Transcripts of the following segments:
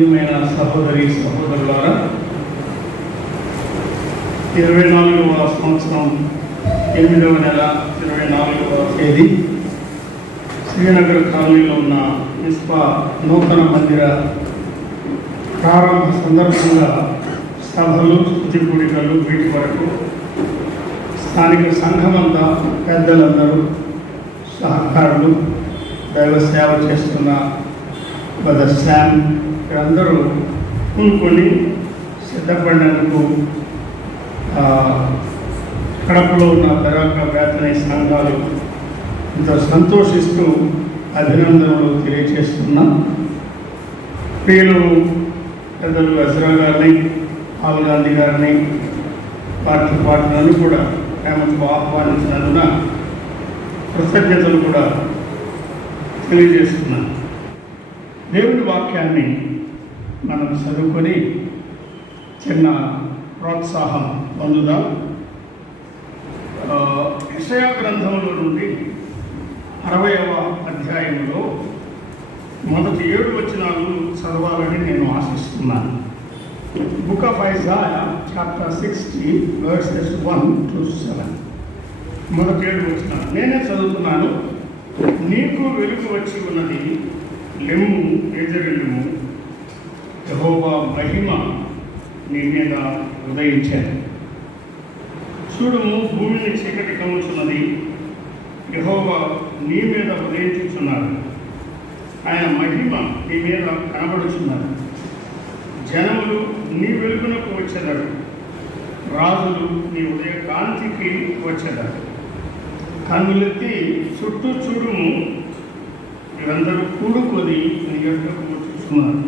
ప్రియమైన సహోదరి సహోదరులారా, 24వ సంవత్సరం 8వ నెల 24వ తేదీ శ్రీనగర్ కాలనీలో ఉన్న మిస్పా నూతన మందిర ప్రారంభ సందర్భంగా సభలు, స్తుతి కూడికలు, వీటి వరకు స్థానిక సంఘమంతా, పెద్దలందరూ, సహకారులు, దైవ సేవ చేస్తున్న బ్రదర్ శామ్ అందరూ కూనుకొని సిద్ధపడినందుకు కడపలో ఉన్న బెరాక వేతన సంఘాలు ఇంత సంతోషిస్తూ అభినందనలు తెలియజేస్తున్నాం. ప్రియులు పెద్దలు అజ్రా గారిని, రాహుల్ గాంధీ గారిని, పార్టీలను కూడా ప్రేమతో ఆహ్వానించినందున కృతజ్ఞతలు కూడా తెలియజేస్తున్నాను. దేవుని వాక్యాన్ని మనం చదువుకొని చిన్న ప్రోత్సాహం పొందుదాం. యెషయా గ్రంథంలో నుండి 60వ అధ్యాయంలో మొదటి 7 వచనాలు చదవాలని నేను ఆశిస్తున్నాను. Book of Isaiah chapter 60 verses 1 to 7. మొదటి 7 వచనాలు నేనే చదువుతున్నాను. నీకు వెలుగు వచ్చి ఉన్నది, లెమ్ము, ఎదురెళ్ళుము, యెహోవా మహిమ నీ మీద ఉదయించాను. చూడుము, భూమిని చీకటి కమ్ముచున్నది, యెహోవా నీ మీద ఉదయించుచున్నాడు. ఆయన మహిమ నీ మీద కనబడుచున్నారు. జనములు నీ వెలుగునకు వచ్చెదరు, రాజులు నీ ఉదయ కాంతికి వచ్చెదరు. కన్నులెత్తి చుట్టూ చూడుము, వీరందరూ కూడుకొని నీ యొద్దకు వచ్చుచున్నారు.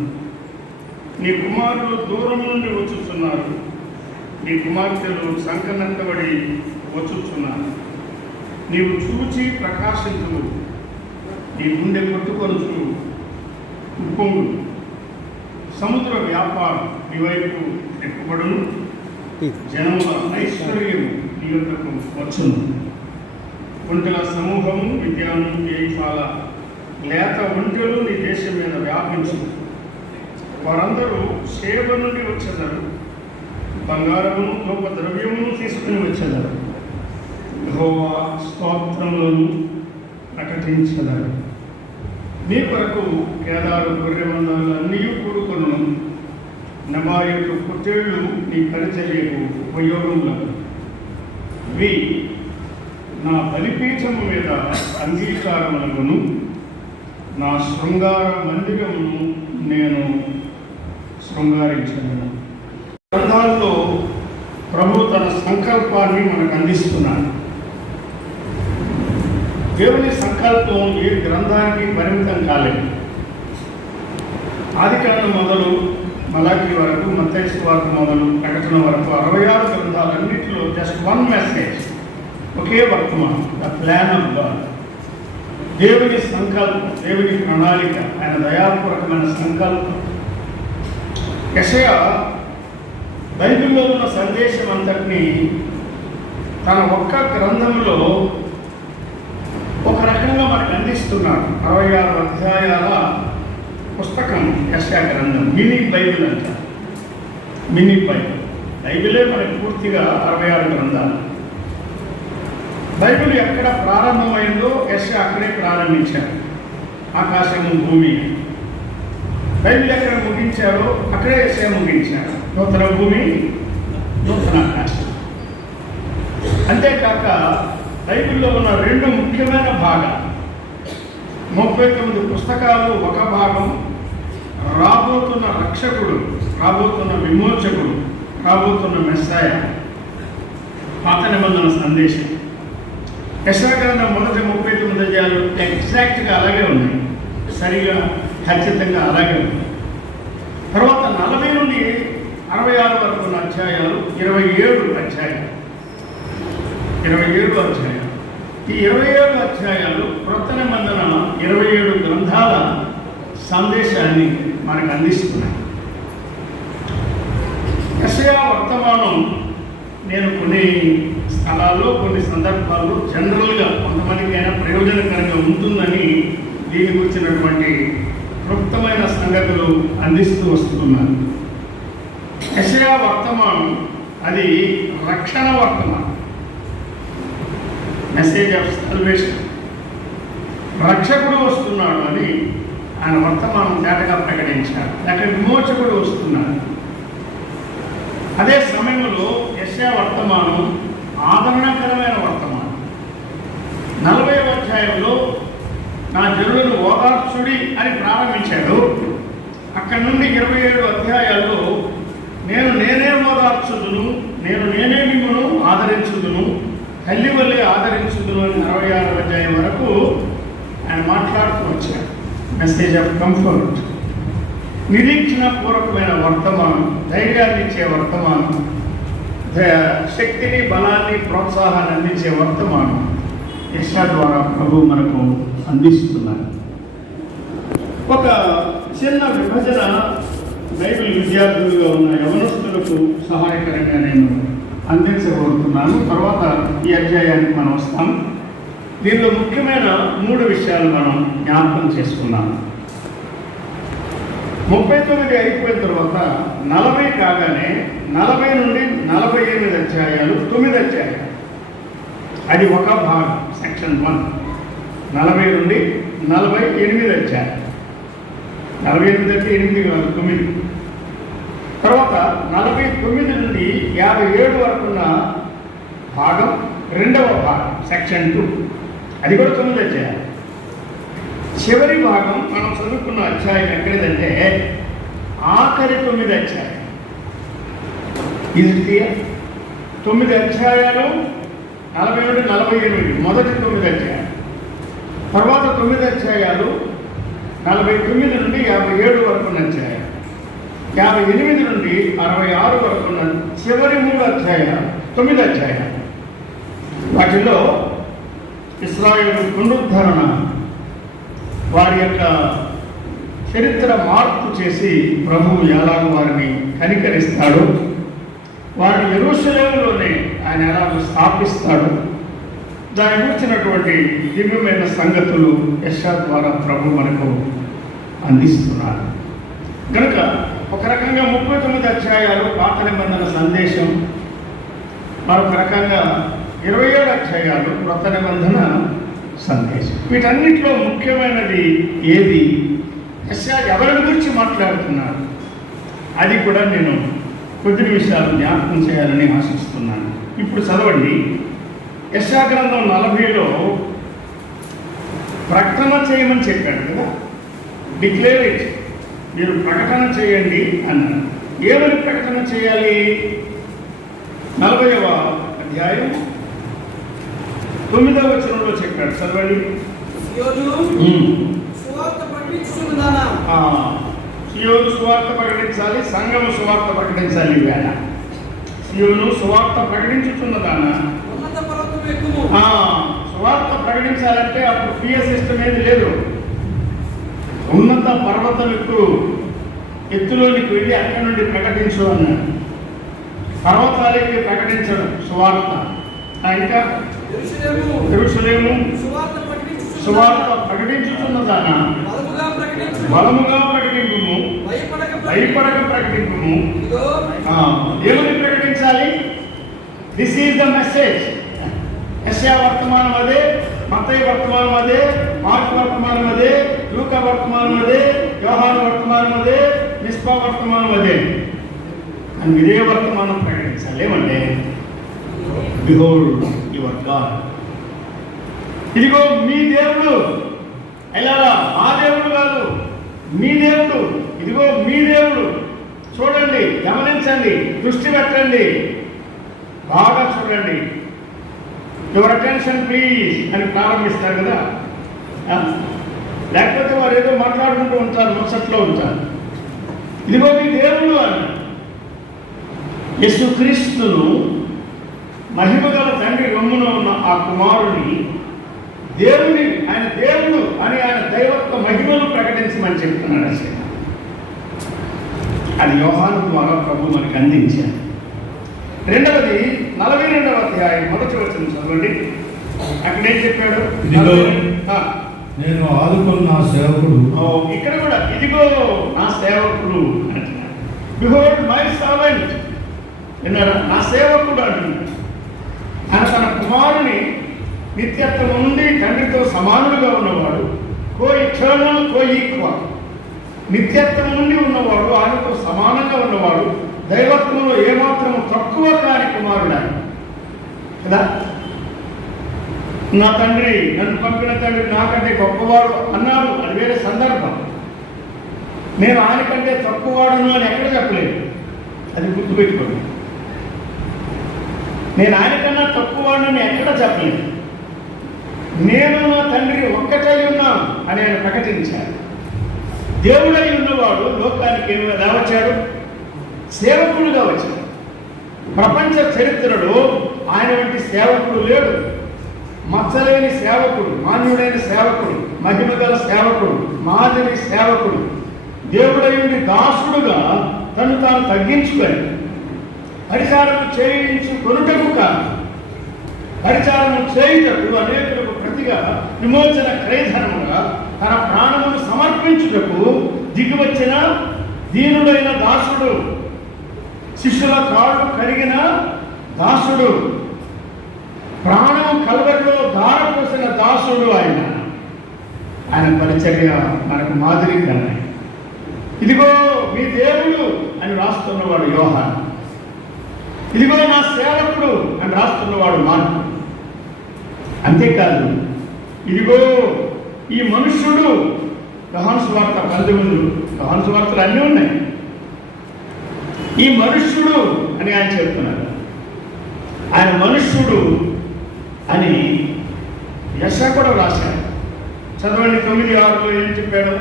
నీ కుమారులు దూరం నుండి వచ్చుచున్నారు, నీ కుమార్తెలు సంకనెత్తబడి వచ్చుచున్నారు. నీవు చూచి ప్రకాశించుము, నీ గుండె కొట్టుకొనుచు ఉప్పొంగు. సముద్ర వ్యాపారం నీ వైపు ఎక్కుబడును, జనముల ఐశ్వర్యము నీ యొద్దకు వచ్చును. ఒంటెల సమూహము, విద్యాను, వ్యయశాల, లేత ఒంటెలు నీ దేశం మీద వ్యాపించు. వారందరూ సేవ నుండి వచ్చేదారు, బంగారమును, గొప్ప ద్రవ్యమును తీసుకుని వచ్చేదారు. యెహోవా స్తోత్రములను ప్రకటించేదారు. నీ కొరకు కేదారు గొర్రె మందలు అన్నీ కూడుకొను. నెబాయోతు పొట్టేళ్ళు నీ పరిచర్యకు ఉపయోగములకు. ఇవి నా బలిపీఠము మీద అంగీకారములను, నా శృంగార మందిరమును నేను శృంగారించను. గ్రంథాల్లో ప్రభు తన సంకల్పాన్ని మనకు అందిస్తున్నాడు. దేవుని సంకల్పం ఏ గ్రంథానికి పరిమితం కాలేదు. ఆదికాండం మొదలు మలాకి వరకు, మత్తయి సువార్త మొదలు ప్రకటన వరకు 66 గ్రంథాలన్నింటిలో జస్ట్ వన్ మెసేజ్, ఒకే వర్తమానం, ద ప్లాన్ ఆఫ్ గాడ్. దేవుని సంకల్పం, దేవుని ప్రణాళిక, ఆయన దయాపూర్వకమైన సంకల్పం. యెషయా బైబిల్లో ఉన్న సందేశం అంతటినీ తన ఒక్క గ్రంథంలో ఒక రకంగా మనకు అందిస్తున్నాడు. 66 అధ్యాయాల పుస్తకం యెషయా గ్రంథం. మినీ బైబిల్ అంట. Mini Bible. బైబిలే మనకి పూర్తిగా 66 గ్రంథాలు. బైబిల్ ఎక్కడ ప్రారంభమైందో యెషయా అక్కడే ప్రారంభించారు. ఆకాశము, భూమి. బైబిల్ ఎక్కడ ముగించారో అక్కడే యెషయా ముగించారు. నూతన భూమి, నూతన ఆకాశం. అంతేకాక బైబిల్లో ఉన్న 2 ముఖ్యమైన భాగాలు, 39 పుస్తకాలు ఒక భాగం, రాబోతున్న రక్షకుడు, రాబోతున్న విమోచకుడు, రాబోతున్న మెస్సాయ, పాత నిబంధన సందేశం. యెషయా గ్రంథం మొదటి 39 అధ్యాయాలు ఎగ్జాక్ట్గా అలాగే ఉన్నాయి, సరిగా ఖచ్చితంగా అలాగే ఉన్నాయి. తర్వాత 40 నుండి 66 వరకు ఉన్న అధ్యాయాలు 27 అధ్యాయాలు. ఈ 27 అధ్యాయాలు క్రొత్త నిబంధన 27 గ్రంథాల సందేశాన్ని మనకు అందిస్తున్నాయి. యెషయా వర్తమానం నేను కొన్ని స్థలాల్లో, కొన్ని సందర్భాల్లో జనరల్గా కొంతమందికి అయినా ప్రయోజనకరంగా ఉంటుందని దీనికి వచ్చినటువంటి క్లుప్తమైన సంగతులు అందిస్తూ వస్తున్నారు. యెషయా వర్తమానం అది రక్షణ వర్తమానం, మెసేజ్ ఆఫ్ సల్వేషన్. రక్షకుడు వస్తున్నాడు అని ఆయన వర్తమానం తేటగా ప్రకటించాడు. లేక విమోచకుడు వస్తున్నాడు. అదే సమయంలో యెషయా వర్తమానం ఆదరణకరమైన వర్తమానం. 40వ అధ్యాయంలో నా జనులను ఓదార్చుడి అని ప్రారంభించాడు. అక్కడి నుండి 27 అధ్యాయాల్లో నేనే ఓదార్చుదును, నేనే మిమ్మను ఆదరించుదును, తల్లి వల్లే ఆదరించుదును అని 46వ అధ్యాయం వరకు ఆయన మాట్లాడుతూ వచ్చాడు. మెసేజ్ ఆఫ్ కంఫర్ట్, నిరీక్షణ పూర్వకమైన వర్తమానం, ధైర్యాన్ని ఇచ్చే వర్తమానం, శక్తిని, బలాన్ని, ప్రోత్సాహాన్ని అందించే వర్తమానం యెషయా ద్వారా ప్రభు మనకు అందిస్తున్నారు. ఒక చిన్న విభజన బైబిల్ విద్యార్థులుగా ఉన్న యవనస్తులకు సహాయకరంగా నేను అందించబోతున్నాను. తర్వాత ఈ అధ్యాయానికి మనం వస్తాం. దీనిలో ముఖ్యమైన 3 విషయాలు మనం జ్ఞాపకం చేసుకున్నాం. 39 అయిపోయిన తర్వాత 40 కాగానే 40 నుండి 48 అధ్యాయాలు, 9 అధ్యాయాలు, అది ఒక భాగం, సెక్షన్ 1. 40 నుండి 48 అధ్యాయాలు, 48 అంటే 8 కాదు, 9. తర్వాత 49 నుండి 57 వరకున్న భాగం, 2వ భాగం, సెక్షన్ 2, అది కూడా 9 అధ్యాయాలు. చివరి భాగం మనం చదువుకున్న అధ్యాయం ఎక్కడిదంటే ఆఖరి 9 అధ్యాయం. ఇది క్లియర్. 9 అధ్యాయాలు, 40 నుండి 48, మొదటి 9 అధ్యాయాలు. తర్వాత 9 అధ్యాయాలు 49 నుండి 57 వరకు ఉన్న అధ్యాయాలు, 58 నుండి 66 వరకు ఉన్న చివరి 3 అధ్యాయాలు, 9 అధ్యాయాలు. వాటిలో ఇశ్రాయేలు పునరుద్ధరణ, వారి యొక్క చరిత్ర మార్పు చేసి ప్రభువు ఎలాగో వారిని కనికరిస్తాడు, వారిని యెరూషలేములోనే ఆయన ఎలాగో స్థాపిస్తాడు, దాని గురించినటువంటి దివ్యమైన సంగతులు యెషయా ద్వారా ప్రభు మనకు అందిస్తున్నారు. కనుక ఒక రకంగా 39 అధ్యాయాలు పాత నిబంధన సందేశం, మరొక రకంగా 27 అధ్యాయాలు కొత్త నిబంధన సందేశం. వీటన్నిటిలో ముఖ్యమైనది ఏది? యెషయా ఎవరి గురించి మాట్లాడుతున్నారు, అది కూడా నేను కొద్ది నిమిషాలు జ్ఞాపకం చేయాలని ఆశిస్తున్నాను. ఇప్పుడు చదవండి. యెషయా గ్రంథం 40లో ప్రకటన చేయమని చెప్పాడు కదా, డిక్లేర్ ఇట్, మీరు ప్రకటన చేయండి అన్నాడు. ఏమని ప్రకటన చేయాలి? 40వ అధ్యాయం 9వ వచనంలో చెప్పాడు, చదవండి. సియోను సువార్త ప్రకటించాలి, సంఘము సువార్త ప్రకటించాలి. వేళ సియోను సువార్త ప్రకటించుతున్నదానా, సువార్త ప్రకటించాలంటే అప్పుడు పిఎస్ సిస్టమ్ ఏది లేదు. ఉన్నత పర్వతం ఎత్తులోనికి వెళ్ళి అక్కడి నుండి ప్రకటించు అన్నాడు. పర్వతాలకి ప్రకటించడం సువార్త. ఇంకా యెరూషలేము సువార్త ప్రకటించుతున్నదానా, బలముగా ప్రకటింపుము, భయపడక ప్రకటింపుము. ఏమని ప్రకటించాలి? This is the message. యెషయా వర్తమానం అదే, మత్తయి వర్తమానం అదే, మార్కు వర్తమానం అదే, లూకా వర్తమానం అదే, యోహాను వర్తమానం అదే, మిస్పా వర్తమానం అదే. అని ఇదే వర్తమానం ప్రకటించాలి. ఏమంటే బిహోల్డ్ యువర్ గాడ్, ఇదిగో మీ దేవుడు. ఎలా? ఆ దేవుడు కాదు, మీ దేవుడు. ఇదిగో మీ దేవుడు. చూడండి, గమనించండి, దృష్టి పెట్టండి, బాగా చూడండి. యువర్ అటెన్షన్ ప్లీజ్ అని ప్రారంభిస్తారు కదా. లేకపోతే వారు ఏదో మాట్లాడుకుంటూ ఉంటారు, ముచ్చట్లో ఉంటారు. ఇదిగో మీ దేవుడు అని యేసుక్రీస్తును, మహిమగల తండ్రి రొమ్మున ఉన్న ఆ కుమారుని దేవుని, ఆయన దేవుడు అని ఆయన దైవత్వ మహిమను ప్రకటించమని చెప్తున్నాడు. అసలు అది యోహాను ద్వారా ప్రభు మనకు అందించాడు. రెండవది 42వ అధ్యాయం 1వ వచనం చదవండి. అక్కడేం చెప్పాడు? నేను ఆదుకున్న నా సేవకుడు. ఇక్కడ కూడా ఇదిగో నా సేవకుడు అంటున్నాడు. Behold my servant. విన్నారా? నా సేవకుడు అంటున్నాడు. ఆయన తన కుమారుని నిత్యత్వం నుండి తండ్రితో సమానులుగా ఉన్నవాడు, కో ఇటర్నల్, కో ఈక్వల్. నిత్యత్వం నుండి ఉన్నవాడు, ఆయనతో సమానంగా ఉన్నవాడు, దైవత్వంలో ఏమాత్రం తక్కువ కాని కుమారుడు ఆయన కదా. నా తండ్రి, నన్ను పంపిన తండ్రి నాకంటే గొప్పవాడు అన్నాడు, అది వేరే సందర్భం. నేను ఆయనకంటే తక్కువవాడును అని ఎక్కడ చెప్పలేదు, అది గుర్తుపెట్టుకోండి. నేను ఆయనకన్నా తక్కువవాడునని ఎక్కడ చెప్పలేదు. నేను నా తండ్రి ఒక్కటై ఉన్నాను అని ఆయన ప్రకటించాడు. దేవుడై ఉన్నవాడు లోకానికి ఎలా వచ్చాడు? సేవకుడుగా వచ్చాడు. ప్రపంచ చరిత్రలో ఆయన వంటి సేవకుడు లేడు. మచ్చలేని సేవకుడు, మాన్యుడైన సేవకుడు, మహిమగల సేవకుడు, మాదిరి సేవకుడు, దేవుడైన దాసుడుగా తను తాను తగ్గించుకొని పరిచారము చేయించుకొనుటకు కాదు, పరిచారము చేయుటకు అనేకులకు ప్రతిగా విమోచన క్రయధనముగా తన ప్రాణమును సమర్పించుటకు దిగివచ్చిన దీనుడైన దాసుడు, శిష్యుల కాళ్ళు కడిగిన దాసుడు, ప్రాణం కలవరిలో ధారపోసిన దాసుడు. ఆయన పరిచర్య మనకు మాదిరి కన్నా. ఇదిగో మీ దేవుడు అని రాస్తున్నవాడు యోహాను. ఇదిగో నా సేవకుడు అని రాస్తున్నవాడు మార్కు. అంతేకాదు, ఇదిగో ఈ మనుష్యుడు, యోహాను సువార్త 19, యోహాను సువార్తలు అన్నీ ఉన్నాయి. ఈ మనుష్యుడు అని ఆయన చెప్తున్నారు. ఆయన మనుష్యుడు అని యెషయా కూడా రాశాడు. చదవండి 9:6 ఏం చెప్పాడు?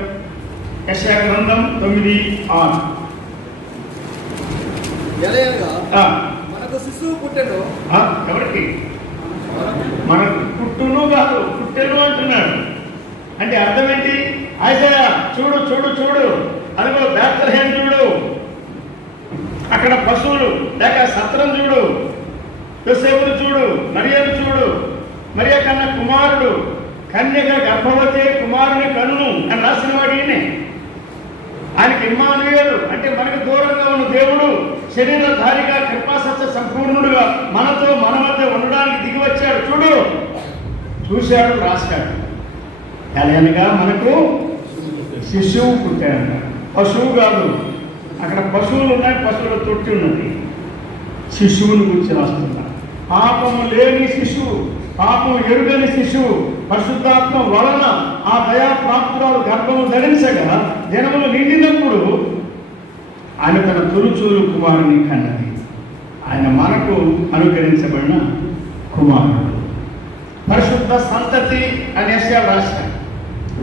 యెషయా గ్రంథం 9:6. మనకు శిశువు పుట్టెను. ఎవరికి? మనకు పుట్టును కాదు, పుట్టెను అంటున్నాడు. అంటే అర్థం ఏంటి? ఐజయా చూడు చూడు చూడు, అదిగో బేత్లెహేం చూడు, అక్కడ పశువులు లేక సత్రం చూడు, యోసేపును చూడు, మరియను చూడు, మరియ కన్నా కుమారుడు, కన్యగా గర్భవతి కుమారుని కన్ను అని రాసిన వాడు ఈయనే. ఆయనకి ఇమ్మానుయేలు అంటే మనకు దూరంగా ఉన్న దేవుడు శరీరధారిగా కృపాసత్య సంపూర్ణుడుగా మనతో మన మధ్య ఉండడానికి దిగి వచ్చాడు. చూడు, చూశాడు, రాశాడు. అనగా మనకు శిశువు పుట్టాడు. పశువు కాదు, అక్కడ పశువులు ఉన్నాయి, పశువుల తొట్టి ఉన్నది. శిశువుని గురించి రాస్తున్నారు. పాపము లేని శిశువు, పాపం ఎరుగని శిశువు, పరిశుద్ధాత్మ వలన ఆ దయాప్రాప్తురాలు గర్భము ధరించగా దినములు నిండినప్పుడు ఆయన తన తొలుచూలు కుమారుని కన్నది. ఆయన మనకు అనుకరించబడిన కుమారుడు. పరిశుద్ధ సంతతి అని యెషయా రాశాడు.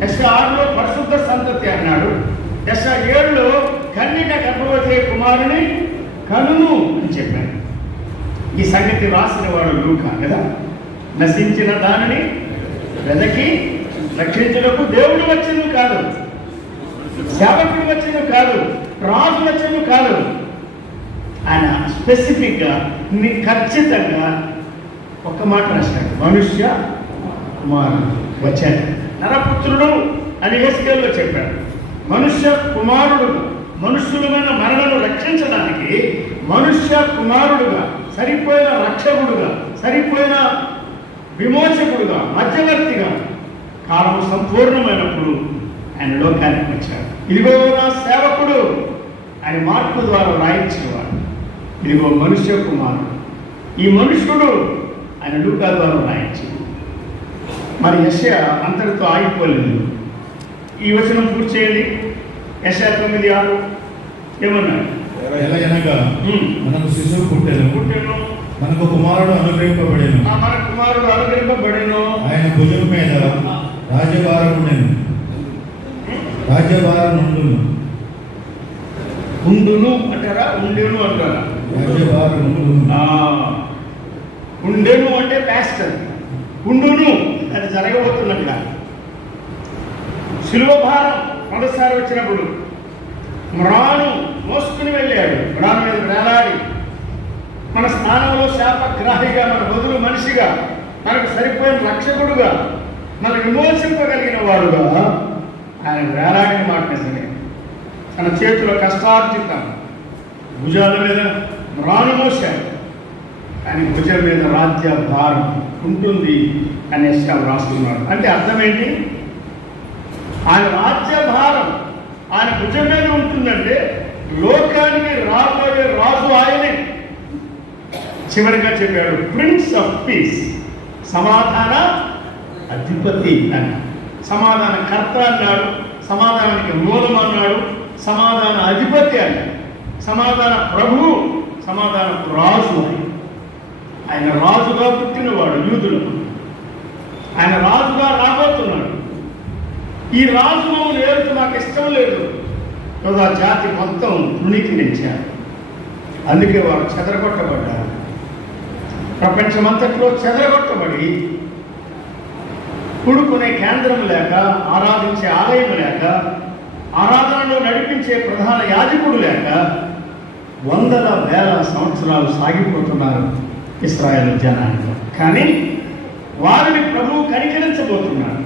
యెషయా 6లో పరిశుద్ధ సంతతి అన్నాడు. యెషయా 7లో కన్యక గర్భవతి కుమారుని కనును అని చెప్పాడు. ఈ సంగతి రాసిన వాడు లూకా కదా. నశించిన దానిని వెదకి రక్షించుటకు దేవుడు వచ్చింది కాదు, సేవకుడు వచ్చింది కాదు, రాజు వచ్చింది కాదు. ఆయన స్పెసిఫిక్గా ఖచ్చితంగా ఒక్క మాట రాశాడు, మనుష్య కుమారుడు వచ్చాడు. నరపుత్రుడు అని యేసుకేల్లో చెప్పాడు. మనుష్య కుమారుడు మనుష్యులమైన మనలను రక్షించడానికి మనుష్య కుమారుడుగా, సరిపోయిన రక్షకుడుగా, సరిపోయిన విమోచకుడుగా, మధ్యవర్తిగా కాలం సంపూర్ణమైనప్పుడు ఆయన లోకానికి వచ్చాడు. ఇదిగో నా సేవకుడు ఆయన మార్పు ద్వారా రాయించేవాడు. ఇదిగో మనుష్య కుమారుడు. ఈ మనుష్యుడు ఆయన లూకా ద్వారా రాయించాడు. మరి యెషయా అంతటితో ఆగిపోలేదు. ఈ వచనం పూర్తి చేయండి. యెషయా 9:6 ఏమన్నాడు? ఎలాగనగా మనకు శిశువు పుట్టెను, మనకు కుమారుడు అనుగ్రహింపబడెను, మన కుమారుడు అనుగ్రహింపబడెను, ఆయన భుజం మీద రాజ్యభారం ఉండెను, రాజ్యభారం ఉండును అంటారా, ఉండేను అంటారా? రాజ్యభారం ఉండేను అంటే ప్యాస్టర్, ఉండును అది జరగబోతున్నట్ల. శిలువ భారం మొదటిసారి వచ్చినప్పుడు మ్రాను మోసుకుని వెళ్ళాడు. మ్రాను మీద వేలాడి మన స్థానంలో శాపగ్రాహిగా, మన బదులు మనిషిగా, మనకు సరిపోయిన రక్షకుడుగా మన విమోచింపగలిగిన వాడుగా ఆయన వేలాడిన మాట నిజమే. తన చేతిలో కష్టార్జితం భుజాల మీద రాను మోశాడు, కానీ భుజం మీద రాజ్య భారం ఉంటుంది అనేసి రాస్తున్నాడు. అంటే అర్థమేంటి? ఆయన రాజ్య భారం ఆయన భుజం మీద ఉంటుందంటే లోకానికి రాబోయే రాజు ఆయనే. చివరిగా చెప్పాడు ప్రిన్స్ ఆఫ్ పీస్, సమాధాన అధిపతి అని. సమాధాన కర్త అన్నాడు, సమాధానానికి మూలం అన్నాడు, సమాధాన అధిపతి అన్నాడు, సమాధాన ప్రభువు, సమాధానపు రాజు అని. ఆయన రాజుగా పుట్టినవాడు యూదులకు, ఆయన రాజుగా రాబోతున్నాడు. ఈ రాజు మమ్మల్ని ఏడుతూ నాకు ఇష్టం లేదు, ఆ జాతి మొత్తం తృణీకరించారు. అందుకే వారు చెదరగొట్టబడ్డారు. ప్రపంచమంతట్లో చెదరగొట్టబడి కూడుకునే కేంద్రం లేక, ఆరాధించే ఆలయం లేక, ఆరాధనలో నడిపించే ప్రధాన యాజకుడు లేక వందల వేల సంవత్సరాలు సాగిపోతున్నారు ఇశ్రాయేలు జనాంగం. కానీ వారిని ప్రభువు కనికరించబోతున్నాడు.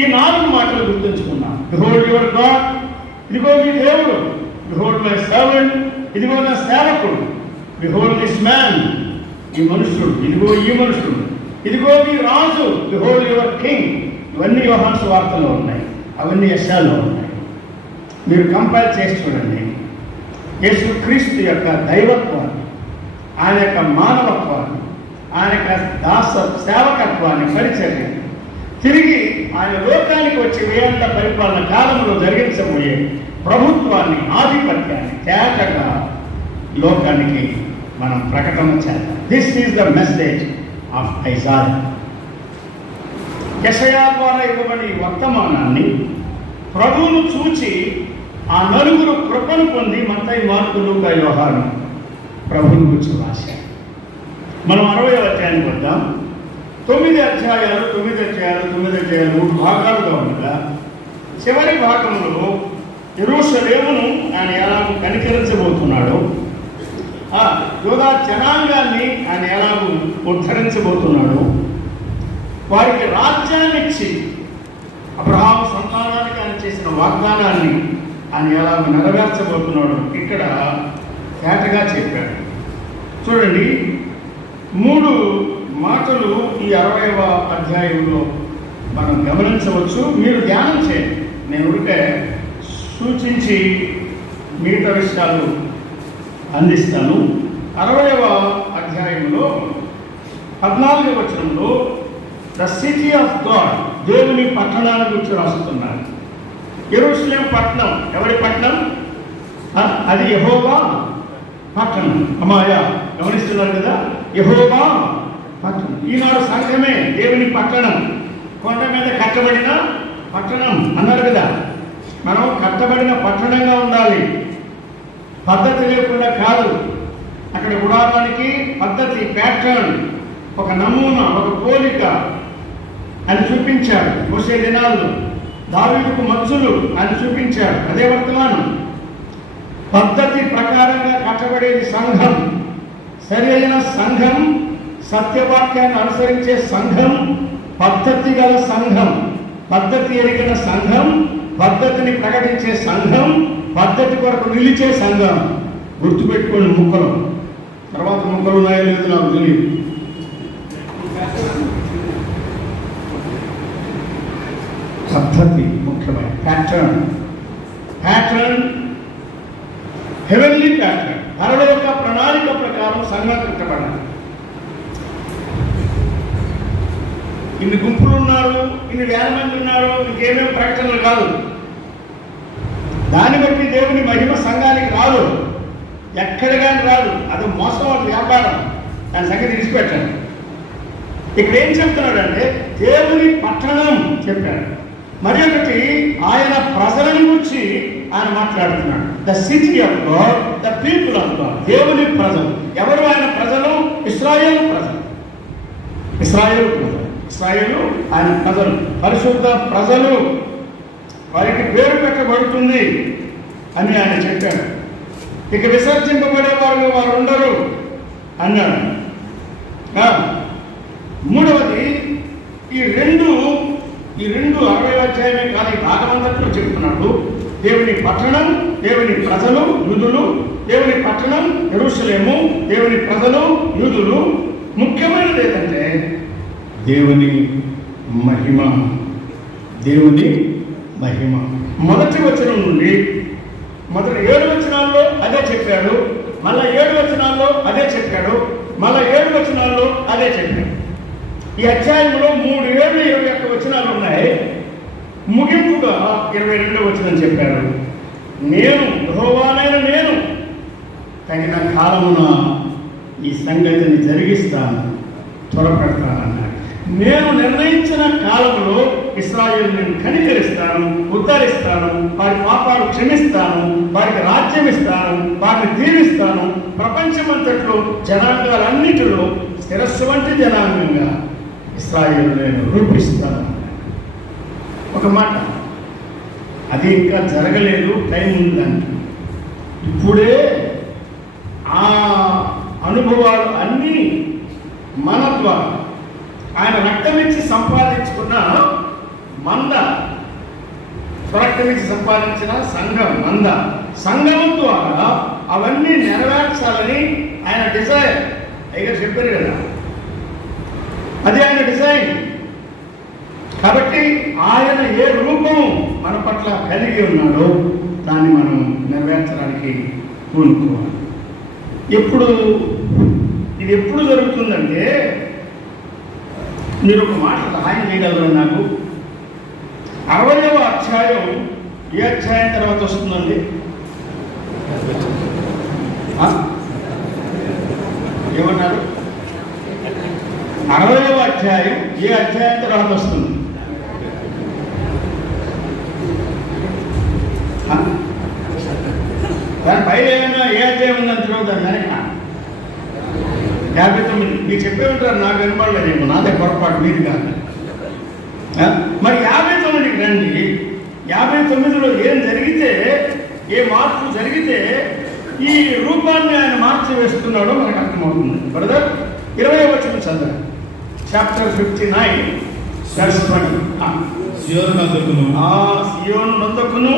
ఈ 4 మాటలు గుర్తుంచుకున్నాం. బిహోల్డ్ యువర్ గాడ్, ఇదిగో మీ దేవుడు. బిహోల్డ్ మై సర్వెంట్, ఇదిగో నా సేవకుడు. బిహోల్డ్ దిస్ మ్యాన్, ఈ మనుషుడు, ఇదిగో ఈ మనుషుడు. ఇదిగో మీ రాజు, బిహోల్డ్ యువర్ కింగ్. ఇవన్నీ యోహాను సువార్తలో ఉన్నాయి, అవన్నీ యెషయాలో ఉన్నాయి. మీరు కంపేర్ చేసి చూడండి. యేసు క్రీస్తు యొక్క దైవత్వాన్ని, ఆయన యొక్క మానవత్వాన్ని, ఆయన యొక్క దాస సేవకత్వాన్ని, పరిచర్య, తిరిగి ఆయన లోకానికి వచ్చి 1000 పరిపాలన కాలంలో జరిగించబోయే ప్రభుత్వాన్ని, ఆధిపత్యాన్ని తేటగా లోకానికి మనం ప్రకటన చేద్దాం. This is the message of Isaiah. యెషయా ద్వారా ఇవ్వబడిన ఈ వర్తమానాన్ని ప్రభువును చూచి ఆ 4 కృపను పొంది మత్తయి, మార్కు, లూకా, యోహాను ప్రభువుని గురించి రాశారు. మనం 60వ అధ్యాయానికి వద్దాం. 9 అధ్యాయాలు 3 భాగాలుగా ఉండగా చివరి భాగంలో యెరూషలేమును ఆయన ఎలాగూ కనికరించబోతున్నాడు, యూదా జనాంగాన్ని ఆయన ఎలాగూ ఉద్ధరించబోతున్నాడు, వారికి రాజ్యాన్ని ఇచ్చి అబ్రహాము సంతానానికి ఆయన చేసిన వాగ్దానాన్ని ఆయన ఎలాగూ నెరవేర్చబోతున్నాడు ఇక్కడ తేటగా చెప్పాడు. చూడండి, 3 మాటలు ఈ 60వ అధ్యాయంలో మనం గమనించవచ్చు. మీరు ధ్యానం చేయండి, నేను ఊరికే సూచించి మిగతా విషయాలు అందిస్తాను. 60వ అధ్యాయంలో 14వ వచనంలో ద సిటీ ఆఫ్ గాడ్, దేవుని పట్టణాల గురించి రాస్తున్నారు. యెరూషలేం పట్టణం ఎవరి పట్టణం? అది యెహోవా పట్టణం. అమ్మాయా గమనిస్తున్నారు కదా, యెహోవా పట్టణం. ఈనాడు సంఘమే దేవుని పట్టణం, కొండ మీద కట్టబడిన పట్టణం అన్నారు కదా. మనం కట్టబడిన పట్టణంగా ఉండాలి, పద్ధతి లేకుండా కాదు. అక్కడ గుడారానికి పద్ధతి, ప్యాటర్న్, ఒక నమూనా, ఒక పోలిక అని చూపించాడు. మోసే దినాల్లో దావీదుకు మచ్చులు అని చూపించాడు. అదే వర్తమానం. పద్ధతి ప్రకారంగా కట్టబడేది సంఘం. సరి అయిన సంఘం, సత్యవాక్యాన్ని అనుసరించే సంఘం, పద్ధతి గల సంఘం, పద్ధతి ఎరిగిన సంఘం, పద్ధతిని ప్రకటించే సంఘం, పద్ధతి కొరకు నిలిచే సంఘం. గుర్తుపెట్టుకోండి ముక్కలు. తర్వాత ముక్కలు ఉన్నాయో లేదు నాకు తెలియదు. పద్ధతి ముఖ్యమైన ప్యాటర్న్, హెవెన్లీ ప్యాటర్న్. పరలోక ప్రణాళిక ప్రకారం సంఘం కట్టబడాలి. ఇన్ని గుంపులు ఉన్నారు, ఇన్ని వేల మంది ఉన్నారు, ఇంకేమేమి ప్రకటనలు కాదు. దాన్ని బట్టి దేవుని మహిమ సంఘానికి రాదు, ఎక్కడ కానీ రాదు. అది మోసం, అది వ్యాపారం. దాని సంగతి విడిచిపెట్టాడు. ఇక్కడ ఏం చెప్తున్నాడంటే దేవుని పట్టణం చెప్పాడు. మరి ఒకటి ఆయన ప్రజలను గురించి ఆయన మాట్లాడుతున్నాడు. The city of God, the people of God. దేవుని ప్రజలు ఎవరు? ఆయన ప్రజలు ఇశ్రాయేలు ప్రజలు. ఇశ్రాయేలు ఆయన ప్రజలు, పరిశుద్ధ ప్రజలు. వారికి పేరు పెట్టబడుతుంది అని ఆయన చెప్పాడు. ఇక విసర్జింపబడేవారు వారు ఉండరు అన్నాడు. 3వది, ఈ 2 ఈ 60వ అధ్యాయమే కాదు, ఈ భాగమంతట్లో చెప్తున్నాడు. దేవుని పట్టణం, దేవుని ప్రజలు యూదులు, దేవుని పట్టణం యెరూషలేము, దేవుని ప్రజలు యూదులు. ముఖ్యమైనది ఏంటంటే దేవుని మహిమ. దేవుని మహిమ మొదటి వచనం నుండి మొదటి 7 వచనాల్లో అదే చెప్పాడు, మళ్ళా 7 వచనాల్లో అదే చెప్పాడు, మళ్ళా 7 వచనాల్లో అదే చెప్పాడు. ఈ అధ్యాయంలో 3:21 వచనాలు ఉన్నాయి. ముగింపుగా 22వ వచనం చెప్పాడు, నేను యెహోవానైన నేను తగిన కాలమున ఈ సంగతిని జరిగిస్తాను, త్వరపెడతానన్నాడు. నేను నిర్ణయించిన కాలంలో ఇశ్రాయేలుని కనికరిస్తాను, ఉద్ధరిస్తాను, వారి పాపాలు క్షమిస్తాను, వారికి రాజ్యం ఇస్తాను, వారిని దీవిస్తాను. ప్రపంచమంతట్లో జనాంగాలన్నిటిలో శిరస్సు వంటి జనాంగంగా ఇశ్రాయేలు నేను రూపిస్తాను. ఒక మాట, అది ఇంకా జరగలేదు, టైం ఉందండి. ఇప్పుడే ఆ అనుభవాలు అన్నీ మన ద్వారా ఆయన రక్తమిచ్చి సంపాదించుకున్న మంద, రక్తమిచ్చి సంపాదించిన సంఘం మంద, సంఘం ద్వారా అవన్నీ నెరవేర్చాలని ఆయన డిజైర్. అయ్యగా చెప్పారు కదా, అది ఆయన డిజైన్. కాబట్టి ఆయన ఏ రూపం మన పట్ల కలిగి ఉన్నాడో దాన్ని మనం నెరవేర్చడానికి పూనుకోవాలి. ఇది ఎప్పుడు జరుగుతుందంటే, మీరు ఒక మాట సహాయం చేయగలరు నాకు. 60వ అధ్యాయం ఏ అధ్యాయం తర్వాత వస్తుందండి? ఏమన్నారు? 60వ అధ్యాయం ఏ అధ్యాయం తర్వాత వస్తుంది? దాని పైన ఏమైనా ఏ అధ్యాయం ఉందని చదువుతాను వెనక 59. మీరు చెప్పే ఉంటారు, నాకు వినపడలేదు, నాదే పొరపాటు, మీరు కాదు. మరి 59కి రండి. 59లో ఏం జరిగితే, ఏ మార్పు జరిగితే ఈ రూపాన్ని ఆయన మార్చి వేస్తున్నాడో మనకు అర్థమవుతుంది. బ్రదర్ 20వ వచనం చదవండి. Chapter 59 verse 20. సియోను నొద్దకును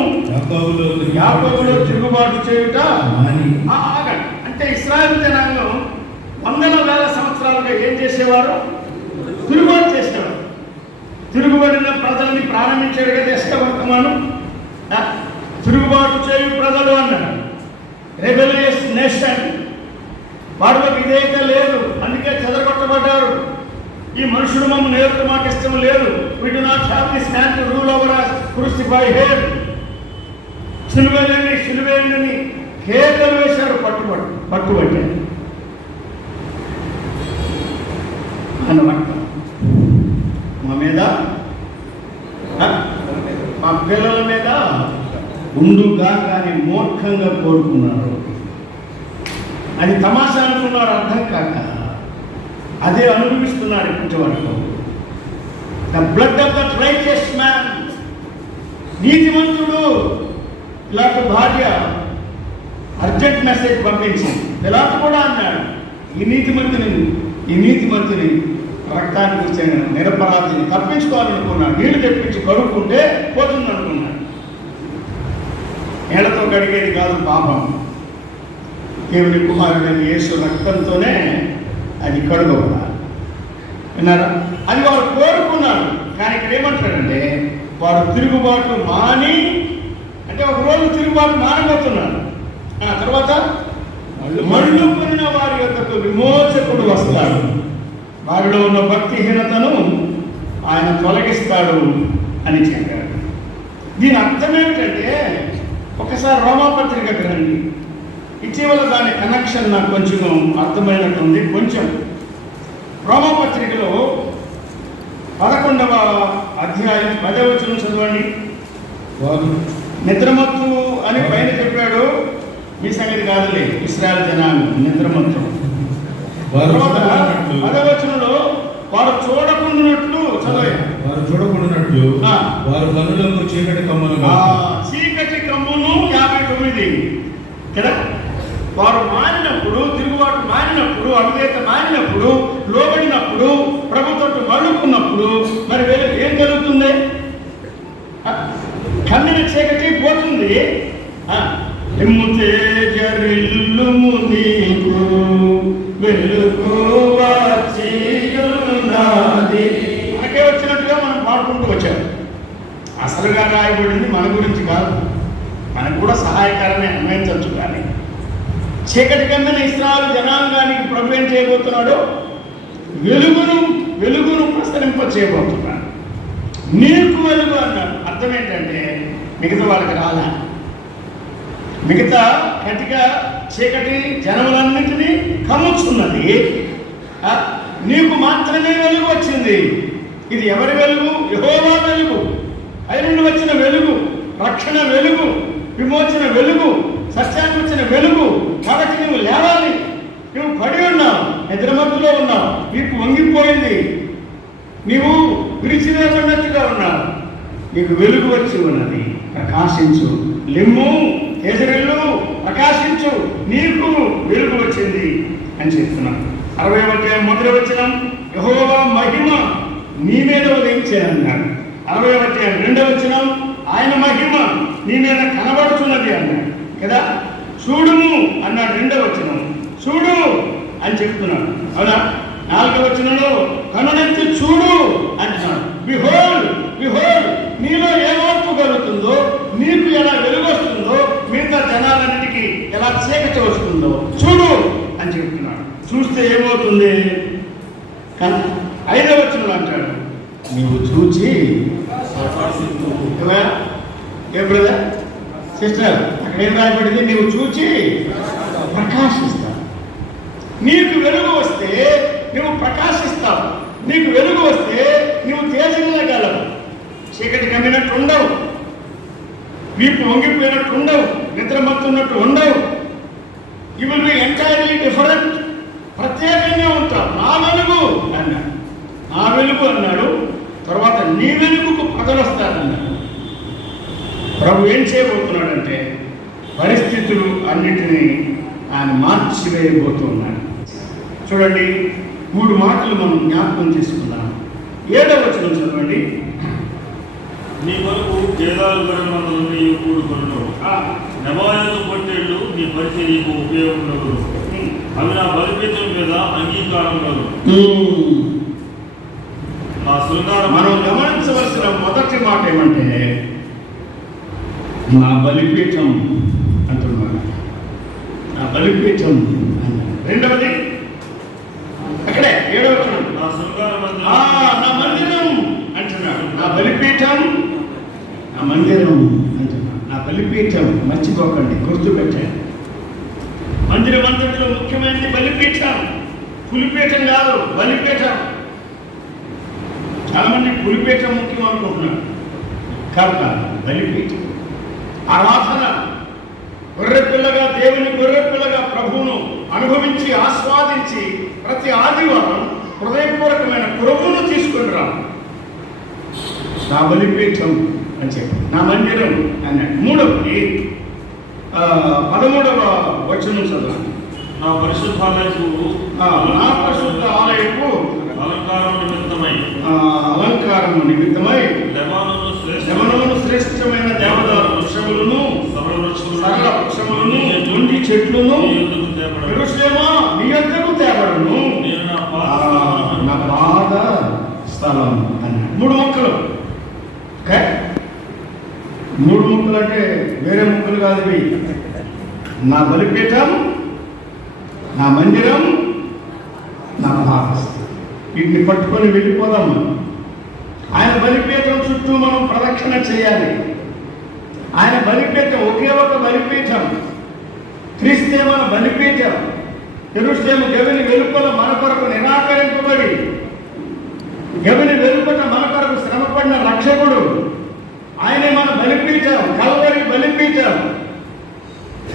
యాకోబులో తిరుగుబాటు చేయుట ఆగండి. అంటే ఇశ్రాయేలు జనాంగం వందల వేల సంవత్సరాలుగా ఏం చేసేవారు? తిరుగుబాటు చేసేవారు. తిరుగుబడిన ప్రజల్ని ప్రారంభించాడు కదా ఇష్టవర్తమానం. తిరుగుబాటు చేయు ప్రజలు అన్నాడు. రెబెలియస్ నేషన్, వారిలో విధేయత లేదు, అందుకే చెదరగొట్టబడ్డారు. ఈ మనుషుడు మమ్మల్ని నేర్పు మాకు ఇష్టం లేదు. We do not have this man to rule over us, crucify him. సిలువేయండి కేకలు వేశారు, పట్టుబట్టారు అన్నమాట. మా మీద, మా పిల్లల మీద ఉండుగా కానీ మూర్ఖంగా కోరుకున్నారు. అది తమాషా అనుకున్నారు, అర్థం కాక అదే అనుభవిస్తున్నారు ఇప్పటి వరకు. The blood of that righteous man, నీతిమంతుడు. ఇలాంటి భార్య అర్జెంట్ మెసేజ్ పంపించింది. పిలాతు కూడా అన్నాడు, ఈ నీతిమంతుని రక్తానికి వచ్చిన నిరపరాధిని తప్పించుకోవాలనుకున్నాడు. నీళ్లు తెప్పించి కడుక్కుంటే పోతుంది అనుకున్నాడు. నీళ్లతో కడిగేది కాదు పాపం, దేవుని కుమారుడైన యేసు రక్తంతోనే అది కడుగబడాలి. విన్నారా? అది వారు కోరుకున్నారు. కానీ ఇక్కడ ఏమంటారంటే, వారు తిరుగుబాటు మాని, అంటే ఒక రోజు తిరుగుబాటు మానబోతున్నారు. ఆ తర్వాత మళ్ళు కొనిన వారి యొక్కకు విమోచకుడు వస్తాడు, వారిలో ఉన్న భక్తిహీనతను ఆయన తొలగిస్తాడు అని చెప్పాడు. దీని అర్థం ఏమిటంటే, ఒకసారి రోమాపత్రికకు రండి. ఇటీవల దాని కనెక్షన్ నాకు కొంచెం అర్థమైనట్టుంది. కొంచెం రోమాపత్రికలో 11వ అధ్యాయం 10వ వచనం చదవండి. నిద్రమత్తు అని పైన చెప్పాడు, మీ సంగతి కాదులే, ఇశ్రాయేలు జనాంగం నిద్రమత్తు. 10వ వచనంలో వారు చూడకుండానట్లు చదవాలి. వారు చూడకుండానట్లు వారు కన్నులకు చీకటి కమ్మును. చీకటి కమ్మును 59 కదా. వారు మారినప్పుడు, తిరుగుబాటు మారినప్పుడు, అవిధేయత మారినప్పుడు, లోబడినప్పుడు, ప్రభుత్వం మళ్ళుకున్నప్పుడు మరి వీళ్ళకి ఏం జరుగుతుంది? చీకటి పోతుంది. నిమ్ము తేజరిల్లుము నీకు వెలుగు వచ్చియున్నది. మనకే వచ్చినట్టుగా మనం పాడుకుంటూ వచ్చాము. అసలుగా రాయబడింది మన గురించి కాదు, మనకు కూడా సహాయకరమే అన్వయించవచ్చు. కానీ చీకటి కమ్మిన ఇశ్రాయేలు జనాంగానికి ప్రభు ఏం చేయబోతున్నాడు? వెలుగును ప్రసరింప చేయబోతున్నాడు. నీకు వెలుగు అన్నాడు. అర్థం ఏంటంటే మిగతా వాళ్ళకి రాలా. మిగతా కటిక చీకటి జనములన్నింటినీ కమ్ముచున్నది, నీకు మాత్రమే వెలుగు వచ్చింది. ఇది ఎవరి వెలుగు? యెహోవా వెలుగు. ఆయన నుండి వచ్చిన వెలుగు, రక్షణ వెలుగు, విమోచన వెలుగు, సత్యానికి వచ్చిన వెలుగు. కాబట్టి నువ్వు లేవాలి. నువ్వు పడి ఉన్నావు, నిద్రమత్తులో ఉన్నావు, నీకు వంగిపోయింది, నీవు విరిచివేయబడినట్టుగా ఉన్నావు. నీకు వెలుగు వచ్చి ఉన్నది. ప్రకాశించు, లెమ్ము, తేజరిల్లు, ప్రకాశించు, నీకు వెలుగు వచ్చింది అని చెప్తున్నాను. 60వ యెహోవా మహిమ నీ మీద ఉదయించానన్నాడు. 60వ ఆయన మహిమ నీ మీద కనబడుతున్నది అన్నాడు కదా. చూడుము అన్నాడు 2వ చూడు అని చెప్తున్నాడు. అవునా? 4వ కనునెత్తి చూడు అంటున్నాడు. బిహోల్డ్ బిహోల్డ్, నీలో ఏ మార్పు కలుగుతుందో, నీకు ఎలా వెలుగు వస్తుందో, మిగతా జనాలన్నిటికీ ఎలా చీకటి వస్తుందో చూడు అని చెప్తున్నాడు. చూస్తే ఏమవుతుంది? 5వ అంటాడు, నీవు చూచి ఏ బ్రదర్ సిస్టర్ అక్కడ ఏం రాయబడింది? నీవు చూచి ప్రకాశిస్తావు. నీకు వెలుగు వస్తే నువ్వు ప్రకాశిస్తావు. నీకు వెలుగు వస్తే నువ్వు తేజగలగలవు. చీకటి కమ్మినట్టు ఉండవు, వీపు వంగిపోయినట్టు ఉండవు, నిద్రమత్తున్నట్టు ఉండవు. You will be entirely different. ప్రత్యేకంగా ఉంటావు. నా వెలుగు అన్నాడు. నా వెలుగు అన్నాడు. తర్వాత నీ వెలుగుకు ప్రజలు వస్తారన్నాడు. ప్రభు ఏం చేయబోతున్నాడంటే పరిస్థితులు అన్నిటినీ ఆయన మార్చివేయబోతున్నాడు. చూడండి, 3 మాటలు మనం జ్ఞాపకం చేసుకుందాం. 7వ చదవండి. నీ కొరకు కేదారు గొర్రెమందలు నీవు కూడుకొనును, నెబాయోతు పొట్టేళ్లు నీ పరిచర్యకు ఉపయోగములు. అవి నా బలిపీఠం మీద అంగీకారం కలు. నా శృంగారం. మనం గమనించవలసిన మొదటి మాట ఏమంటే నా బలిపీఠం అంటున్నాడు. నా బలిపీఠం అన్నాడు. 2వది అక్కడే 7వ నా శృంగారం నా మందిరం అంటున్నాడు. నా బలిపీఠం, నా మందిరం అంటున్నాడు. నా బలిపీఠం మర్చిపోకండి, గుర్తుపెట్టండి. మందిరం అంతటిలో ముఖ్యమైనది బలిపీఠం. పులిపీఠం కాదు, బలిపీఠం. చాలా మంది పులిపీఠం ముఖ్యం అనుకుంటున్నారు. కాదు, బలిపీఠం. ఆరాధన, గొర్రెపిల్లగా దేవుని గొర్రెపిల్లగా ప్రభువును అనుభవించి ఆస్వాదించి ప్రతి ఆదివారం హృదయపూర్వకమైన ప్రభువును తీసుకుని రా. నా బలిపీఠం అని చెప్పి నా మందిరం అన్నాడు. 3వది 13వ చదవండి. నా పరిశుద్ధాలయపు అలంకారము నిమిత్తమై లెబానోను శ్రేష్టమైన దేవదారు వృక్షములను, సరళ వృక్షములను, దొండి చెట్లును యెరూషలేమా నీ యొద్దకు తేబడును. నా పాద స్థలం అన్నాడు. 3 ముక్కలు. ఓకే, 3 ముక్కలు అంటే వేరే ముక్కలు కాదు ఇవి. నా బలిపీఠం, నా మందిరం, నా పాదస్థలం. వీటిని పట్టుకొని వెళ్ళిపోదాం. ఆయన బలిపీఠం చుట్టూ మనం ప్రదక్షిణ చేయాలి. ఆయన బలిపీఠం ఒకే ఒక బలిపీఠం. క్రీస్తే మన బలిపీఠం. యెరూషలేము గవిని వెలుపల మన కొరకు నిరాకరింపబడి, గవిని వెలుపట మన కొరకు శ్రమపడిన రక్షకుడు ఆయనే మన బలిపీఠం, కల్వరి బలిపీఠం.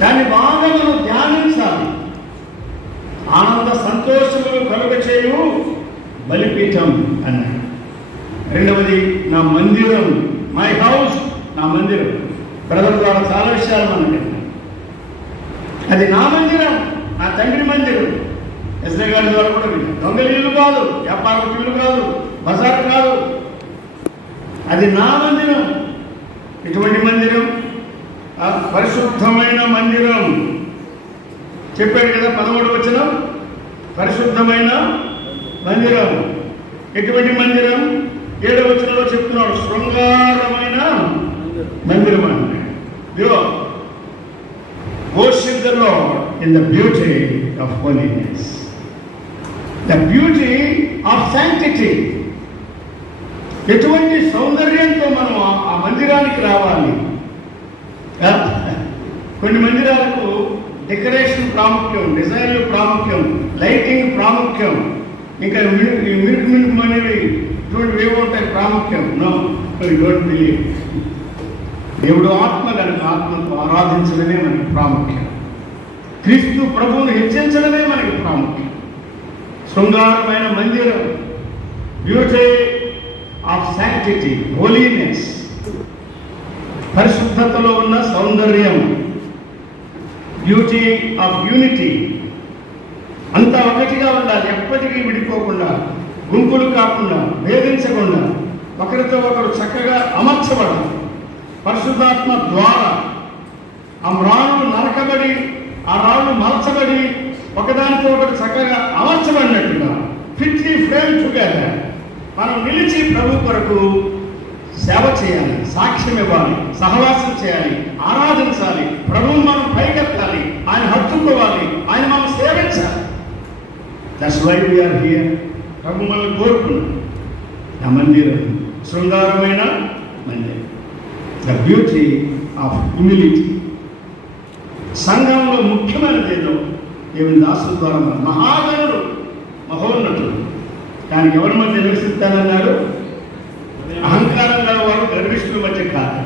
దాన్ని బాగా మనం ధ్యానించాలి. ఆనంద సంతోషములు కలుగచేయు బలిపీఠం అన్నాడు. 2వది నా మందిరం, మై హౌస్, నా మందిరం. బ్రదర్ ద్వారా చాలా విషయాలు మనం విన్నాం. అది నా మందిరం, నా తండ్రి మందిరం. ఎస్ఐ గారి ద్వారా కూడా విన్నాం. దొంగల ఇల్లు కాదు, వ్యాపార ఇల్లు కాదు, బజార్ కాదు, అది నా మందిరం. ఎటువంటి మందిరం? పరిశుద్ధమైన మందిరం. చెప్పాడు కదా 13వ వచనం, పరిశుద్ధమైన మందిరం. ఎటువంటి మందిరం? 7వ వచనంలో చెప్తున్నాడు, శృంగారమైన మందిరం అంటే. Worship the Lord in the beauty of holiness, the beauty of sanctity. ఎటువంటి సౌందర్యంతో మనం ఆ మందిరానికి రావాలి. కొన్ని మందిరాలకు డెకరేషన్ ప్రాముఖ్యం, డిజైన్లు ప్రాముఖ్యం, లైటింగ్ ప్రాముఖ్యం, ఇంకా మినుకు అనేవి ఇటువంటివి ఏవో ఉంటాయి ప్రాముఖ్యం. No, don't believe. దేవుడు ఆత్మ కనుక ఆత్మకు ఆరాధించడమే మనకి ప్రాముఖ్యం. క్రీస్తు ప్రభువును హెచ్చించడమే మనకి ప్రాముఖ్యం. శృంగారమైన మందిరం, బ్యూటీ ఆఫ్ శాంక్టిటీ, హోలీనెస్, పరిశుద్ధతలో ఉన్న సౌందర్యం, బ్యూటీ ఆఫ్ యూనిటీ. అంతా ఒకటిగా ఉండాలి, ఎప్పటికీ విడిపోకుండా, గుంపులు కాకుండా, భేదించకుండా, ఒకరితో ఒకరు చక్కగా అమర్చబడాలి. పరిశుద్ధాత్మ ద్వారా ఆ రాళ్ళు నరకబడి, ఆ రాళ్ళు మలచబడి, ఒకదానితో ఒకటి చక్కగా అమర్చబడినట్టుగా ఫిట్లీ ఫ్రేమ్ టుగెదర్ మనం నిలిచి ప్రభు కొరకు సేవ చేయాలి, సాక్ష్యం ఇవ్వాలి, సహవాసం చేయాలి, ఆరాధించాలి, ప్రభువు మనం పైకెత్తాలి, ఆయన హత్తుకోవాలి, ఆయన మనం సేవించాలి. That's why we are here. ప్రభు మనం కోరుకున్నాం. ఆ మందిరం శృంగారమైన మందిరం, ద బ్యూటీ ఆఫ్ హ్యూమిలిటీ. సంఘంలో ముఖ్యమైనది ఏదో దేవుని దాసుల ద్వారా మహాగణుడు, మహోన్నతుడు. కానీ ఎవరి మధ్య నివసిస్తానన్నాడు? అహంకారం గల వారు గర్విష్ఠుల మధ్య కాదు,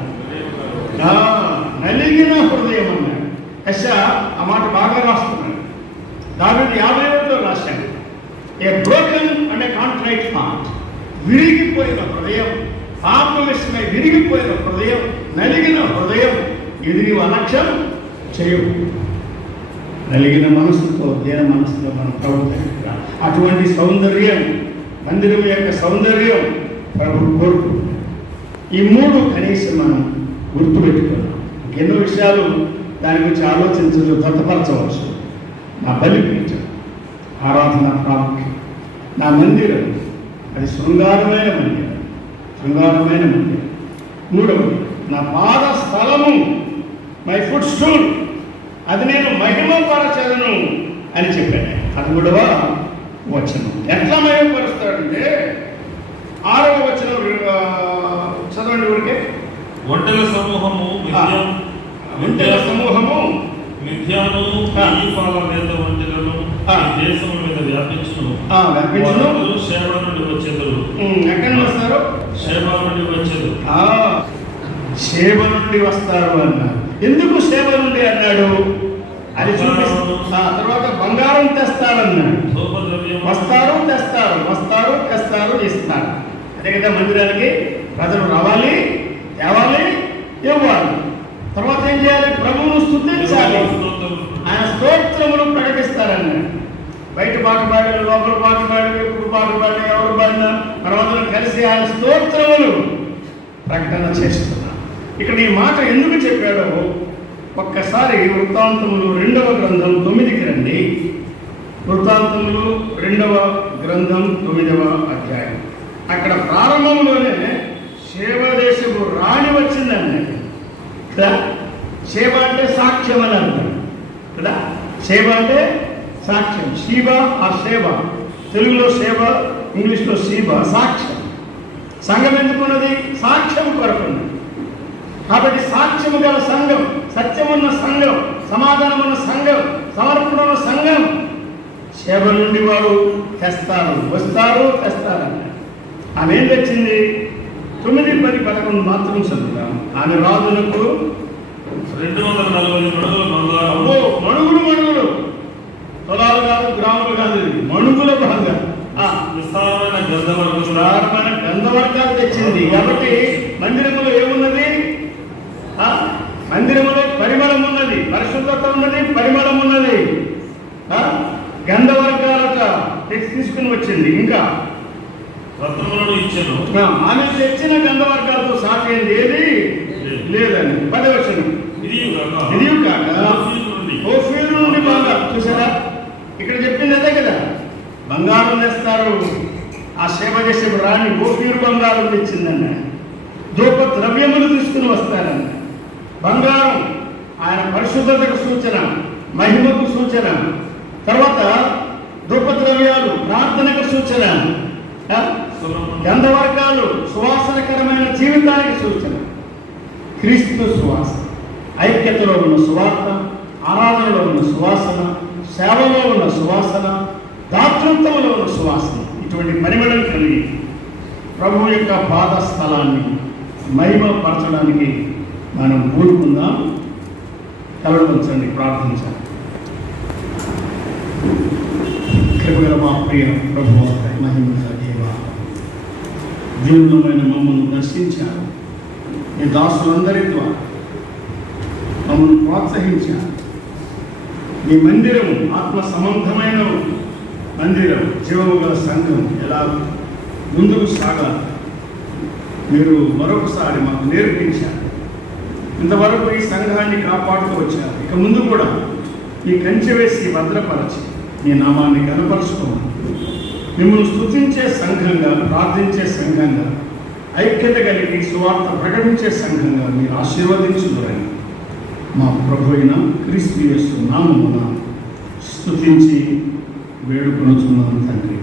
నలిగిన హృదయం అన్నాడు. యెషయా ఆ మాట బాగా రాస్తున్నాడు. దావీదు 51లో రాశాడు, ఏ broken and A contrite heart. విరిగిపోయిన హృదయం, పాపమిష్టమై విరిగిపోయిన హృదయం, నలిగిన హృదయం, ఇది నీవు అలక్ష్యం చేయవు. నలిగిన మనసుతో, దేన మనసుతో మనం ప్రభుత్వం. అటువంటి సౌందర్యం, మందిరం యొక్క సౌందర్యం ప్రభు కోరుకు. ఈ 3 కనీసం మనం గుర్తుపెట్టుకున్నాం. ఎన్నో విషయాలు దాని గురించి ఆలోచించవచ్చు, దత్తపరచవచ్చు. నా బలిపీఠం, ఆరాధన ప్రాముఖ్యం, నా మందిరం అది శృంగారమైన మందిరం, శృంగారమైన మందిరం. 3వది నా పాద స్థలము, మై ఫుట్ స్టూల్, అది నేను మహిమపరచదను అని చెప్పాను. అది 3వ వచనం. ఎట్లా మహిమపరుస్తాడంటే 6వ వచనం చదవండి ఊరికే. ఒంటెల సమూహము ఒంటెల సమూహము మిథ్యాను ఈఫాల మీద ఒంటెలను దేశం మీద వ్యాపించును. షేబ నుండి వచ్చేదరు. ఎక్కడి నుండి వస్తారు? షేబ నుండి వచ్చేది. షేబ నుండి వస్తారు అన్నారు. ఎందుకు షేబ నుండి అన్నాడు? అది చూపిస్తూ తర్వాత బంగారం తెస్తారన్నాడు. వస్తారు, తెస్తారు, వస్తారు, తెస్తారు, ఇస్తారు. అదే కదా మందిరానికి ప్రజలు రావాలి, తేవాలి, ఇవ్వాలి. తర్వాత ఏం చేయాలి? ప్రభువును స్తుతించాలి, ఆయన స్తోత్రములు ప్రకటిస్తారన్నాడు. బయట పాట పాడి, లోపల పాట పాడి, ఎప్పుడు పాట పాడి, ఎవరు పాడినా మనమందరం కలిసి ఆయన స్తోత్రములు ప్రకటన చేస్తున్నాం. ఇక్కడ ఈ మాట ఎందుకు చెప్పాడో ఒక్కసారి వృత్తాంతములు 2వ గ్రంథం 9కి రండి. వృత్తాంతములు 2వ గ్రంథం 9వ అధ్యాయం. అక్కడ ప్రారంభంలోనే శేబదేశపు రాణి వచ్చిందండి కదా. శేబ అంటే సాక్ష్యం అని అంటారు కదా. శేబ అంటే సాక్ష్యం. షీబా ఆ శేబ, తెలుగులో శేబ, ఇంగ్లీష్లో షీబా, సాక్ష్యం. సంఘం ఎందుకున్నది? సాక్ష్యం కొరకున్నది. కాబట్టి సాక్ష్యము గల సంఘం, సత్యమున్న సంఘం, సమాధానమున్న సంఘం, సమర్పణ ఉన్న సంఘం. శేబ నుండి వారు తెస్తారు, వస్తారు, తెస్తారన్న. ఆమె ఏం తెచ్చింది? 9, 10, 11 మాత్రం చదువుతాం. ఆమె రాజులకు 240 మణుగుల బంగారం. మణుగులు, పొలాలు కాదు, గ్రాములు కాదు, మణుగుల భాగం, విస్తారమైన గంధవర్గాలు తెచ్చింది. కాబట్టి మందిరములో ఏమున్నది? మందిరములో పరిమళం ఉన్నది, పరిశుద్ధత ఉన్నది, పరిమళం ఉన్నది. గంధవర్గాలట తీసుకుని వచ్చింది. ఇంకా రత్నములను ఇచ్చాను. ఆమె తెచ్చిన గంధవర్గాలతో సాటి ఏది? ఉంటే లేదని 10వ వచనం. ఇది కాక ఓఫీరు నుండి బంగారం. చూసారా, ఇక్కడ చెప్పింది అదే కదా, బంగారం తెస్తారు. ఆ సేవ చేసే రాణి ఓఫీరు బంగారం తెచ్చిందన్న. ధూప ద్రవ్యములు తీసుకుని వస్తారన్న. బంగారం ఆయన పరిశుద్ధతకు సూచన, మహిమకు సూచన. తర్వాత ధూప ద్రవ్యాలు ప్రార్థనకు సూచన. గంధవర్గాలు సువాసనకరమైన జీవితానికి సూచన. క్రీస్తు సువాసన, ఐక్యతలో ఉన్న సువార్త, ఆరాధనలో ఉన్న సువాసన, సేవలో ఉన్న సువాసన, దాతృత్వంలో ఉన్న సువాసన, ఇటువంటి పరిమళం కలిగి ప్రభు యొక్క పాద స్థలాన్ని మహిమపరచడానికి మనం కూడుకుందాం. కలవరించండి, ప్రార్థించాలి. కృపగల మా ప్రియ ప్రభువు, మహిమ దేవ, దీనులమైన మమ్మల్ని దర్శించారు. ఈ దాసులందరి ద్వారా మమ్మల్ని ప్రోత్సహించారు. మీ మందిరం ఆత్మ సంబంధమైన మందిరం, జీవము గల సంఘం ఎలా ముందుకు సాగాలి మీరు మరొకసారి మాకు నేర్పించారు. ఇంతవరకు ఈ సంఘాన్ని కాపాడుతూ వచ్చారు. ఇక ముందు కూడా ఈ కంచె వేసి భద్రపరచి మీ నామాన్ని కనపరుచుకోండి. మిమ్మల్ని స్తుతించే సంఘంగా, ప్రార్థించే సంఘంగా, ఐక్యత కలిగి సువార్త ప్రకటించే సంఘంగా మీరు ఆశీర్వదించుదురని మా ప్రభు అయిన క్రీస్తు యేసు నామమున స్తుతించి వేడుకొనుచున్నాను తండ్రి.